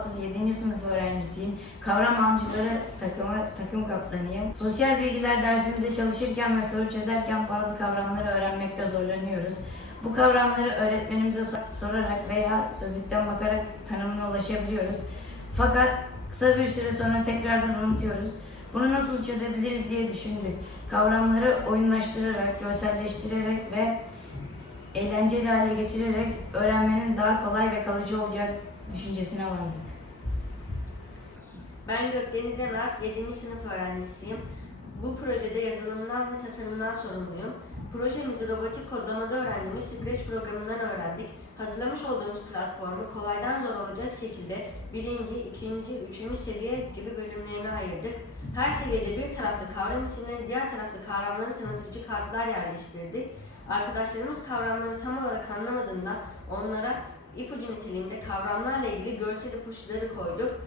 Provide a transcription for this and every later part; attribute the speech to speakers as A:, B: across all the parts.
A: Vefasız 7. sınıf öğrencisiyim. Kavram avcıları takımı takım kaptanıyım. Sosyal bilgiler dersimize çalışırken ve soru çözerken bazı kavramları öğrenmekte zorlanıyoruz. Bu kavramları öğretmenimize sor- sorarak veya sözlükten bakarak tanımına ulaşabiliyoruz. Fakat kısa bir süre sonra tekrardan unutuyoruz. Bunu nasıl çözebiliriz diye düşündük. Kavramları oyunlaştırarak, görselleştirerek ve eğlenceli hale getirerek öğrenmenin daha kolay ve kalıcı olacak düşüncesine vardık.
B: Ben Gökdeniz Enar, 7. sınıf öğrencisiyim. Bu projede yazılımdan ve tasarımdan sorumluyum. Projemizi robotik kodlamada öğrendiğimiz Scratch programından öğrendik. Hazırlamış olduğumuz platformu kolaydan zor olacak şekilde birinci, ikinci, üçüncü seviye gibi bölümlerine ayırdık. Her seviyede bir tarafta kavram isimleri, diğer tarafta kavramları tanıtıcı kartlar yerleştirdik. Arkadaşlarımız kavramları tam olarak anlamadığında onlara ipucu niteliğinde kavramlarla ilgili görsel ipuçları koyduk.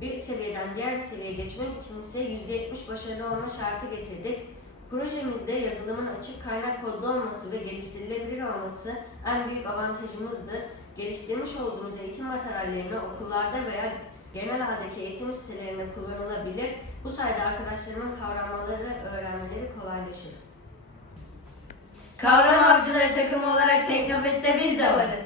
B: Bir seviyeden diğer bir seviyeye geçmek için ise %70 başarılı olma şartı getirdik. Projemizde yazılımın açık kaynak kodlu olması ve geliştirilebilir olması en büyük avantajımızdır. Geliştirmiş olduğumuz eğitim materyallerini okullarda veya genel ağdaki eğitim sitelerinde kullanılabilir. Bu sayede arkadaşlarımın kavramları öğrenmeleri kolaylaşır.
A: Kavram avcıları takımı olarak Teknofest'te biz de varız.